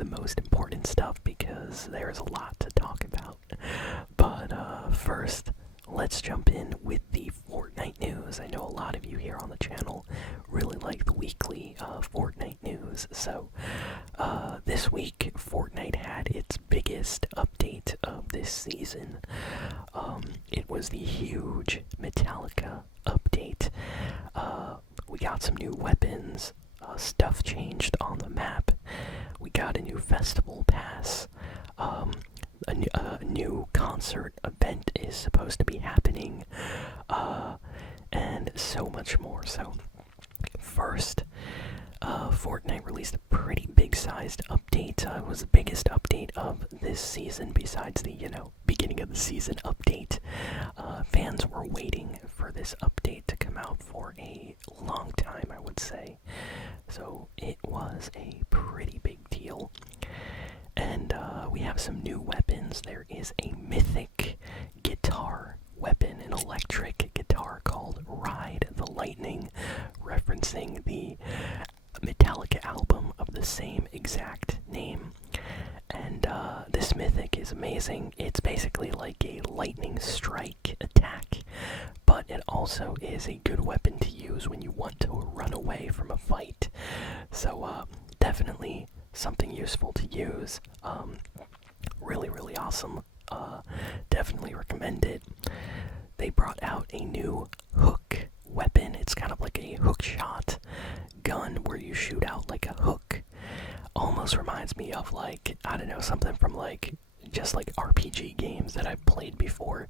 the most important stuff because there's a lot to talk about. But first, let's jump in with the Fortnite news. I know a lot of you here on the channel really like the weekly Fortnite news. So this week, Fortnite had its biggest update of this season. It was the huge Metallica update. We got some new weapons, stuff changed on the map, we got a new festival pass, a new concert event is supposed to be happening, and so much more. So first, Fortnite released a pretty big-sized update. It was the biggest update of this season besides the, beginning of the season update. Fans were waiting for this update to come out for a long time, I would say. So it was a pretty big deal. And we have some new weapons. There is a mythic guitar weapon, an electric guitar called Ride the Lightning, referencing the Metallica album of the same exact name. And this mythic is amazing. It's basically like a lightning strike attack, but it also is a good weapon to use when you want to run away from a fight. So definitely something useful to use. Really awesome. Definitely recommend it. They brought out a new hook weapon. It's kind of like a hook shot gun where you shoot out like a hook. Almost reminds me of something from just like RPG games that I've played before.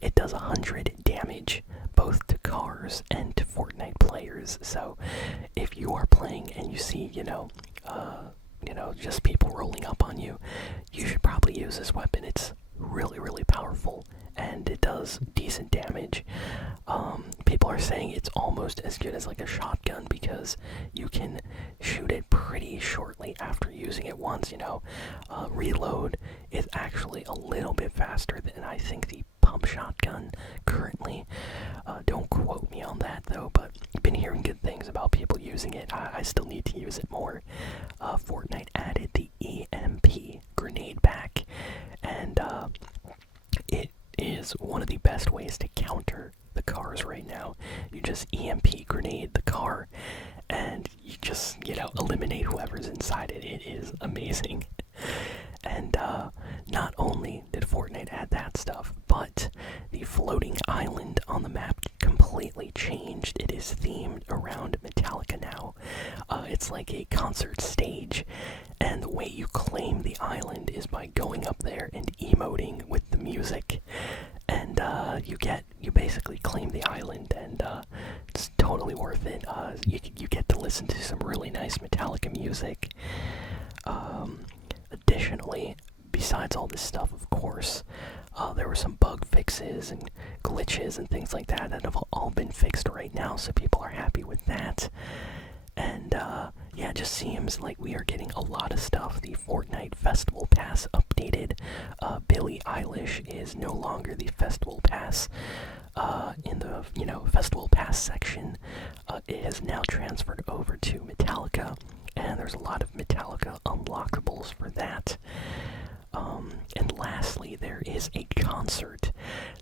It does 100 damage both to cars and to Fortnite players. So if you are playing and you see, just people rolling up on you, you should probably use this weapon. It's really powerful and it does decent damage. People are saying it's almost as good as like a shotgun because you can shoot it pretty shortly after using it once. Reload is actually a little bit faster than I think the pump shotgun currently. Don't quote me on that though, but I've been hearing good things about people using it. I still need to use it more. Fortnite added the EMP grenade pack, and it is one of the best ways to counter the cars right now. You just EMP grenade the car and you just, eliminate whoever's inside it. It is amazing. And not only did Fortnite add that stuff, but the floating island on the map completely changed. It is themed around Metallica now. It's like a concert stage, and the way you claim the island is by going up there and emoting with the music. And you basically claim the island, and it's totally worth it. You get to listen to some really nice Metallica music. Additionally, besides all this stuff, of course, there were some bug fixes and glitches and things like that have all been fixed right now, so people are happy with that. And it just seems like we are getting a lot of stuff. The Fortnite Festival Pass updated. Billie Eilish is no longer the Festival Pass in the Festival Pass section. It has now transferred over to Metallica, and there's a lot of Metallica unlockables for that. And lastly, there is a concert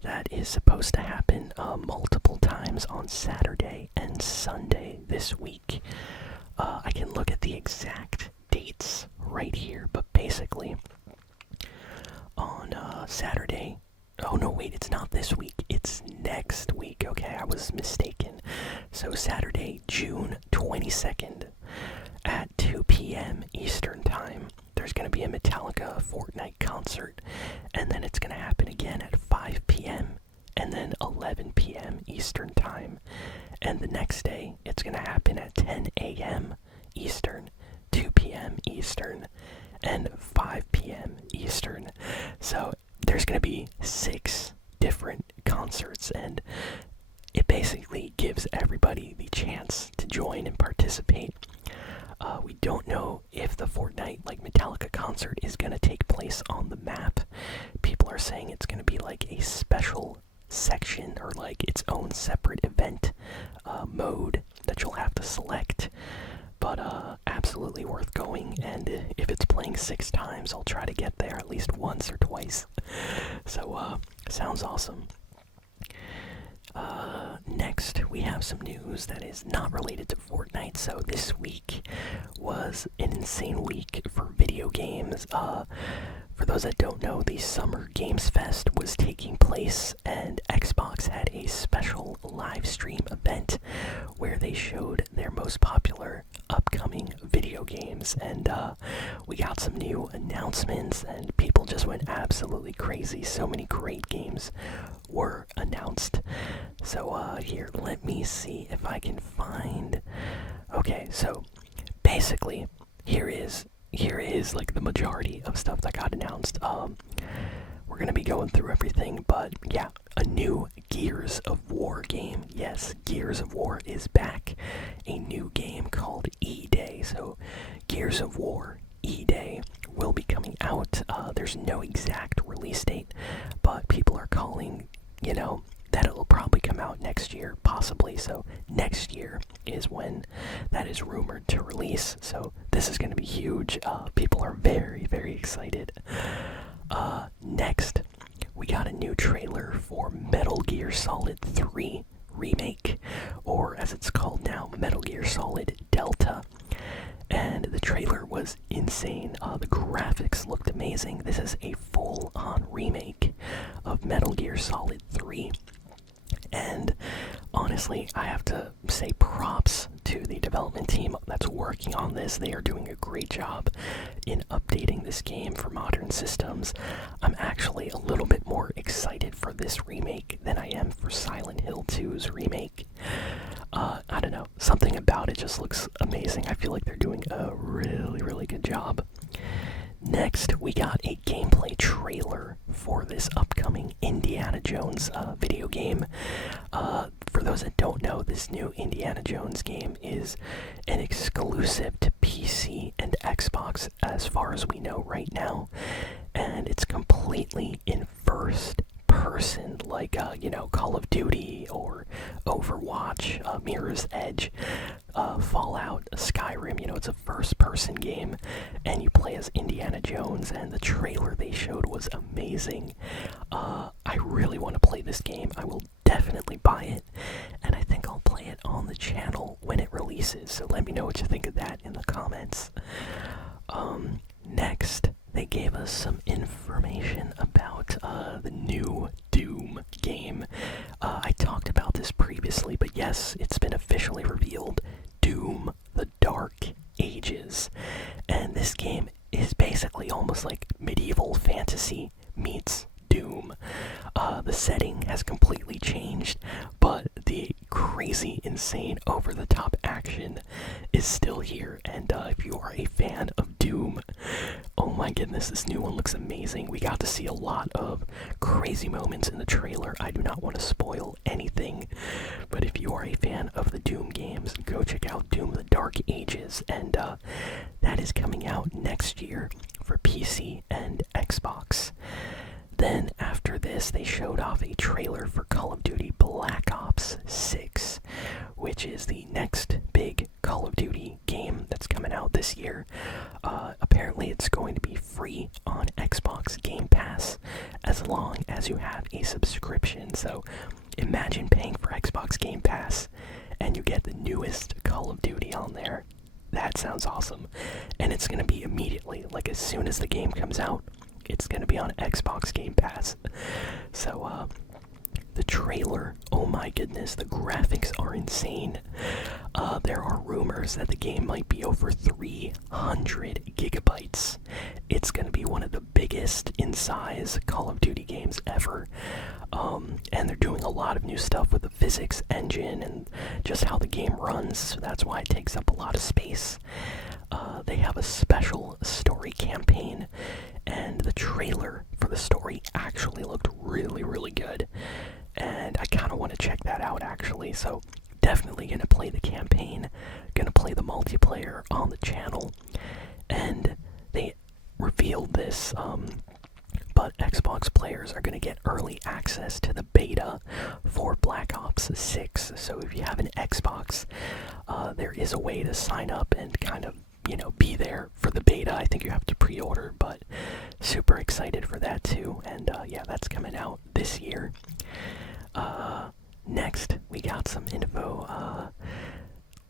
that is supposed to happen multiple times on Saturday and Sunday this week. I can look at the exact dates right here, but basically on Saturday... Oh no, wait, it's not this week, it's next week. Okay, I was mistaken. So Saturday, June 22nd at 2 p.m. Eastern Time, there's going to be a Metallica Fortnite concert, and then it's going to happen again at 5 p.m. and then 11 p.m. Eastern Time. And the next day, it's going to happen at 10 a.m. Eastern, 2 p.m. Eastern, and 5 p.m. Eastern. So there's going to be 6 different concerts, and it basically gives everybody the chance to join and participate. We don't know if the Fortnite Metallica concert is going to take place on the map. People are saying it's going to be like a special section or its own separate event mode that you'll have to select. But absolutely worth going, and if starts playing 6 times, I'll try to get there at least once or twice. So, sounds awesome. Next, we have some news that is not related to Fortnite. So this week was an insane week for video games. For those that don't know, the Summer Games Fest was taking place, and Xbox had a special live stream event where they showed their most popular upcoming video games, and we got some new announcements, and people just went absolutely crazy. So many great games were announced. So here, let me see if I can find... Okay, so basically, here is like the majority of stuff that got announced. We're gonna be going through everything, but yeah, a new Gears of War game. Yes, Gears of War is back. A new game called E-Day. So Gears of War E-Day will be coming out. There's no exact release date, but people are calling, that it'll probably come out next year, possibly. So next year is when that is rumored to release. So this is going to be huge. People are very, very excited. Next, we got a new trailer for Metal Gear Solid 3 Remake, or as it's called now, Metal Gear Solid Delta. And the trailer was insane. The graphics looked amazing. This is a full-on remake of Metal Gear Solid 3. And honestly, I have to say props to the development team that's working on this. They are doing a great job in updating this game for modern systems. I'm actually a little bit more excited for this remake than I am for Silent Hill 2's remake. I don't know, something about it just looks amazing. I feel like they're doing a really, really good job. Next, we got a gameplay trailer for this upcoming Indiana Jones video game. For those that don't know, this new Indiana Jones game is an exclusive to PC and Xbox as far as we know right now. And it's completely in first person, like, Call of Duty or Overwatch, Mirror's Edge, Fallout, Skyrim. It's a first-person game, and you play as Indiana Jones, and the trailer they showed was amazing. I really want to play this game. I will definitely buy it, and I think I'll play it on the channel when it releases, so let me know what you think of that in the comments. Next, they gave us some information about the new Doom game. I talked about this previously, but yes, it's been officially revealed. Doom: The Dark Ages. And this game is basically almost like medieval fantasy meets Doom. The setting has completely changed, but the crazy, insane, over-the-top action is still here. And if you are a fan of Doom, oh my goodness, this new one looks amazing. We got to see a lot of crazy moments in the trailer. I do not want to spoil anything, but if you are a fan of the Doom games, go check out Doom: The Dark Ages, and that is coming out next year for PC and Xbox. Then after this, they showed off a trailer for Call of Duty Black Ops 6, which is the next big Call of Duty game that's coming out this year. Apparently it's going to be free on Xbox Game Pass as long as you have a subscription. So imagine paying for Xbox Game Pass and you get the newest Call of Duty on there. That sounds awesome. And it's going to be immediately, like as soon as the game comes out, it's going to be on Xbox Game Pass. So, the trailer, oh my goodness, the graphics are insane. There are rumors that the game might be over 300 gigabytes. It's going to be one of the biggest in size Call of Duty games ever. And they're doing a lot of new stuff with the physics engine and just how the game runs, so that's why it takes up a lot of space. They have a special story campaign, and the trailer for the story actually looked really, really good. And I kind of want to check that out, actually. So definitely going to play the campaign, going to play the multiplayer on the channel. And they revealed this, but Xbox players are going to get early access to the beta for Black Ops 6. So if you have an Xbox, there is a way to sign up and kind of be there for the beta. I think you have to pre-order, but super excited for that too. And yeah, that's coming out this year. Next, we got some info.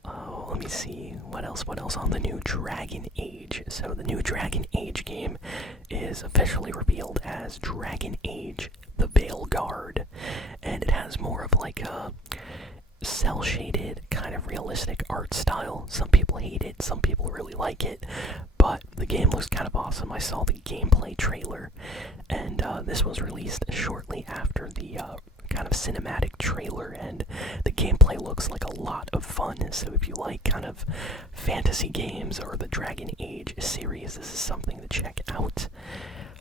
Let me see what else on the new Dragon Age. So the new Dragon Age game is officially revealed as Dragon Age: The Veil Guard, and it has more of like a cell shaded kind of realistic art style. Some people hate it, some people really like it, but the game looks kind of awesome. I saw the gameplay trailer, and this was released shortly after the kind of cinematic trailer, and the gameplay looks like a lot of fun. So if you like kind of fantasy games or the Dragon Age series, this is something to check out.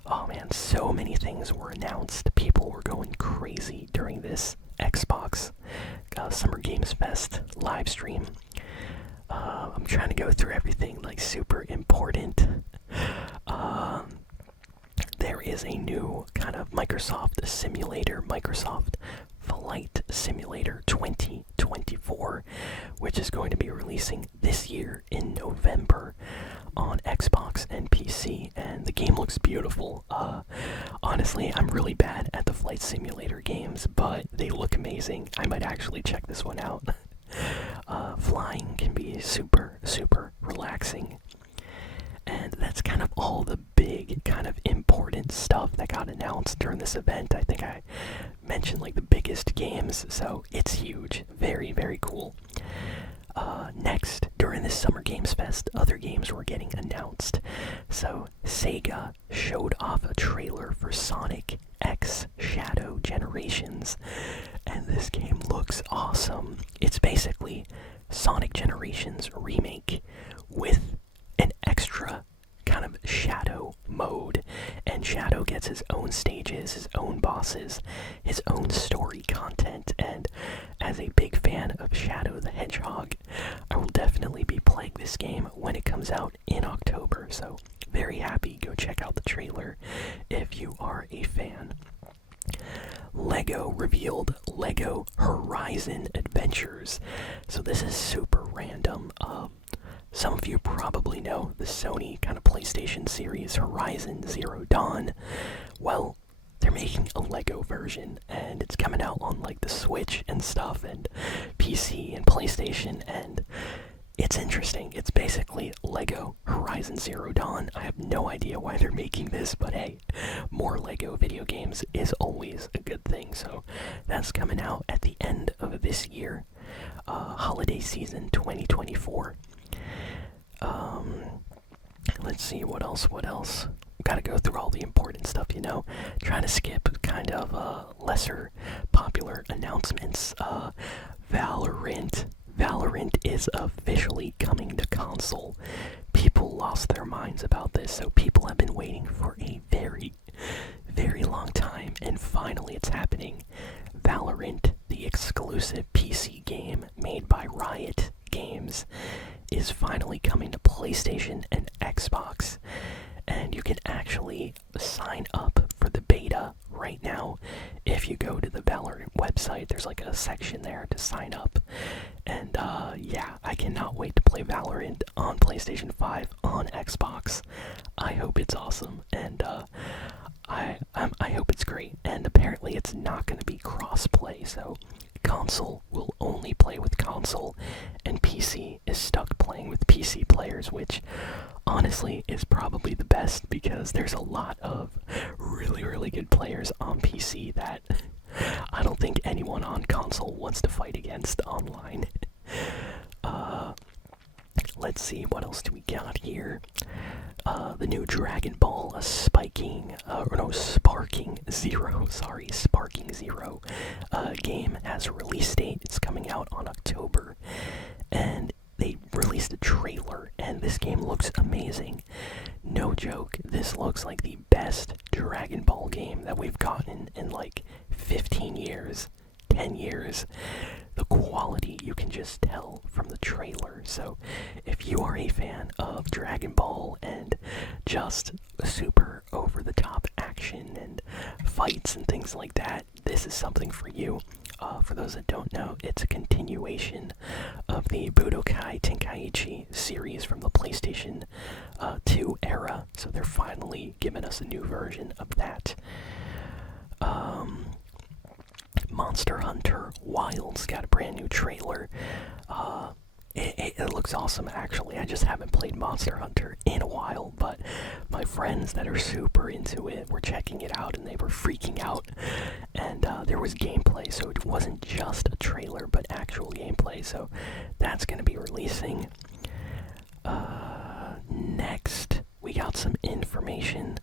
Oh man, so many things were announced. People were going crazy during this Xbox Summer Games Fest live stream. I'm trying to go through everything like super important. There is a new kind of Microsoft simulator, Microsoft Flight Simulator 2024, which is going to be releasing this year in November on Xbox and PC, and the game looks beautiful. Honestly, I'm really bad at the flight simulator games, but they look amazing. I might actually check this one out. Flying can be super, super relaxing. And that's kind of all the big, kind of important stuff that got announced during this event. I think I mentioned like the biggest games, so it's huge. Very, very cool. Next, during this Summer Games Fest, other games were getting announced. So, Sega showed off a trailer for Sonic X Shadow Generations, and this game looks awesome. It's basically Sonic Generations remake with an extra kind of Shadow mode, and Shadow gets his own stages, his own bosses, his own story content, and as a big fan of Shadow the Hedgehog, I will definitely be playing this game when it comes out in October, so very happy. Go check out the trailer if you are a fan. LEGO revealed LEGO Horizon Adventures. So this is super random. Some of you probably know the Sony kind of PlayStation series Horizon Zero Dawn. Well, they're making a LEGO version, and it's coming out on like the Switch and stuff, and PC and PlayStation, and it's interesting. It's basically LEGO Horizon Zero Dawn. I have no idea why they're making this, but hey, more LEGO video games is always a good thing. So that's coming out at the end of this year, holiday season 2024. Let's see, what else? Gotta go through all the important stuff, Trying to skip kind of lesser popular announcements. Valorant is officially coming to console. People lost their minds about this, so people have been waiting for a very, very long time, and finally it's happening. Valorant, the exclusive PC game made by Riot Games, is finally coming to PlayStation and Xbox, and you can actually sign up for the beta right now. If you go to the Valorant website, there's like a section there to sign up, and yeah, I cannot wait to play Valorant on PlayStation 5, on Xbox. I hope it's awesome, and I hope it's great, and apparently it's not going to be cross-play, so console will only play with console, and PC is stuck playing with PC players, which honestly is probably the best, because there's a lot of really, really good players on PC that I don't think anyone on console wants to fight against online. Let's see, what else do we got here? The new Dragon Ball Sparking Zero game has a release date. It's coming out on October, and they released a trailer, and this game looks amazing. No joke, this looks like the best Dragon Ball game that we've gotten in like 15 years, 10 years. The quality, you can just tell from the trailer. So if you are a fan of Dragon Ball and just super over the top action and fights and things like that, this is something for you. For those that don't know, it's a continuation of the Budokai Tenkaichi series from the PlayStation 2 era. So they're finally giving us a new version of that. Monster Hunter Wilds got a brand new trailer. It looks awesome, actually. I just haven't played Monster Hunter in a while, but my friends that are super into it were checking it out and they were freaking out. And there was gameplay, so it wasn't just a trailer, but actual gameplay. So that's going to be releasing. Next, we got some information.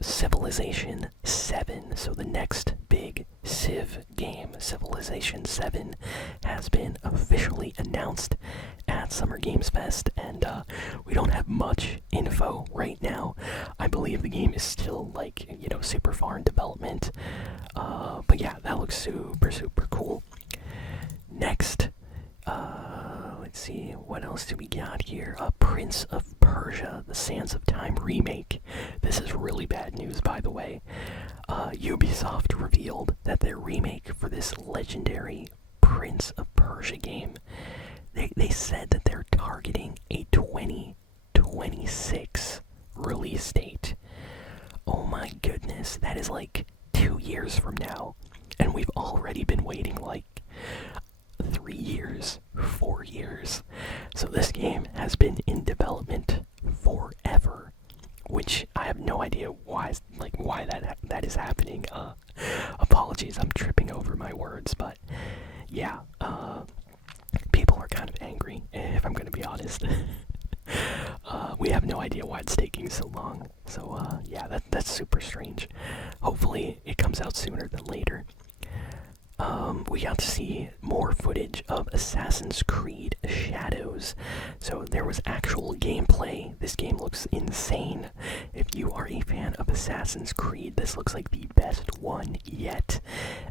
Civilization 7, so the next big Civ game, Civilization 7, has been officially announced at Summer Games Fest, and we don't have much info right now. I believe the game is still, like, super far in development, but yeah, that looks super cool. Next, let's see, what else do we got here? Prince of Persia, The Sands of Time remake. This is really bad news, by the way. Ubisoft revealed that their remake for this legendary Prince of Persia game, they said that they're targeting a 2026 release date. Oh my goodness, that is like 2 years from now, and we've already been waiting like 3 years, 4 years. So this game has been in development forever, which I have no idea why that is happening. Apologies, I'm tripping over my words, but yeah, people are kind of angry, if I'm gonna be honest. We have no idea why it's taking so long. So yeah, that's super strange. Hopefully it comes out sooner than later. We got to see more footage of Assassin's Creed Shadows. So there was actual gameplay. This game looks insane. If you are a fan of Assassin's Creed, this looks like the best one yet.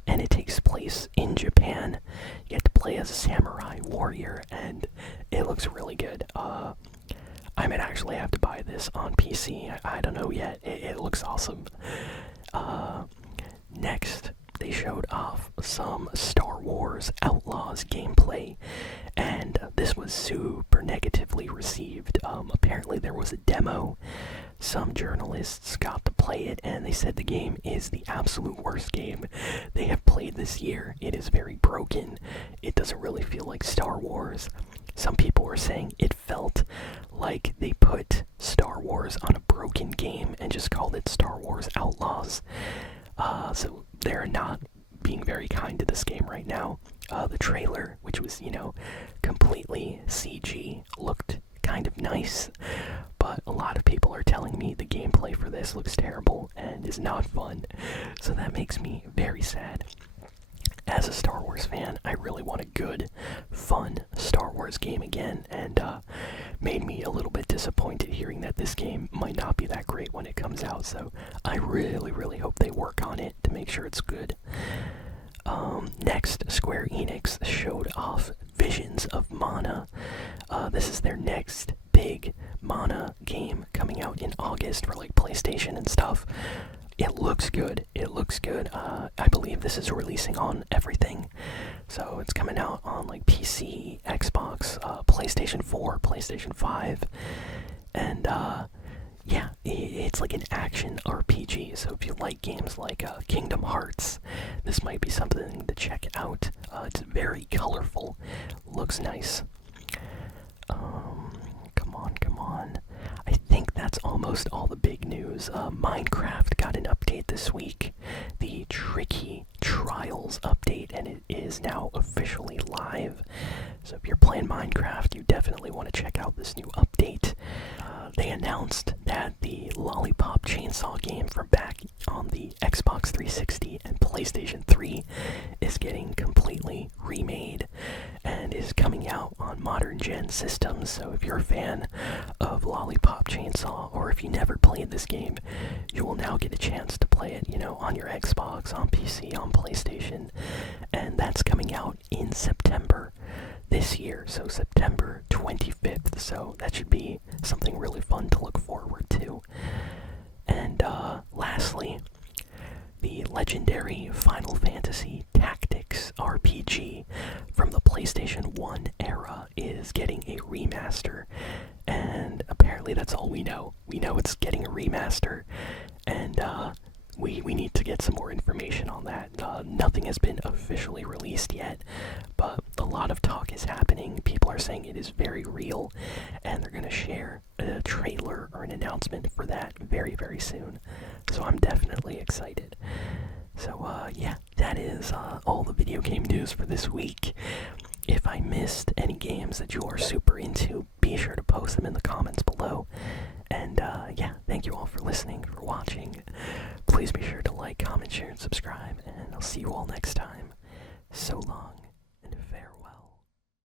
And it takes place in Japan. You get to play as a samurai warrior, and it looks really good. I might actually have to buy this on PC. I don't know yet. It looks awesome. Next, they showed off some Star Wars Outlaws gameplay, and this was super negatively received. Apparently there was a demo. Some journalists got to play it, and they said the game is the absolute worst game they have played this year. It is very broken. It doesn't really feel like Star Wars. Some people were saying it felt like they put Star Wars on a broken game and just called it Star Wars Outlaws. So they're not being very kind to this game right now. The trailer, which was, completely CG, looked kind of nice, but a lot of people are telling me the gameplay for this looks terrible and is not fun, so that makes me very sad. As a Star Wars fan, I really want a good, fun Star Wars game again, and made me a little bit disappointed hearing that this game might not be that great when it comes out, so I really hope they work on it to make sure it's good. Next, Square Enix showed off Visions of Mana. This is their next big Mana game coming out in August for like PlayStation and stuff. It looks good. I believe this is releasing on everything. So it's coming out on like PC, Xbox, PlayStation 4, PlayStation 5. And yeah, it's like an action RPG. So if you like games like Kingdom Hearts, this might be something to check out. It's very colorful. Looks nice. Come on. I think that's almost all the big news. Minecraft got an update this week, the Tricky Trials update, and it is now officially live. So if you're playing Minecraft, you definitely want to check out this new update. They announced that the Lollipop Chainsaw game from back on the Xbox 360 and PlayStation 3 is getting completely remade and is coming out on modern gen systems. So if you're a fan of Lollipop Chainsaw, or if you never played this game, you will now get a chance to play it, on your Xbox, on PC, on PlayStation, and that's coming out in September this year, so September 25th, so that should be something really fun to look forward to. And lastly, the legendary Final Fantasy we know it's getting a remaster, and we need to get some more information on that. Nothing has been officially released yet, but a lot of talk is happening. People are saying it is very real, and they're going to share a trailer or an announcement for that very, very soon. So I'm definitely excited. So yeah, that is all the video game news for this week. If I missed any games that you are super into, be sure to post them in the comments below. And yeah, thank you all for listening, for watching. Please be sure to like, comment, share, and subscribe, and I'll see you all next time. So long.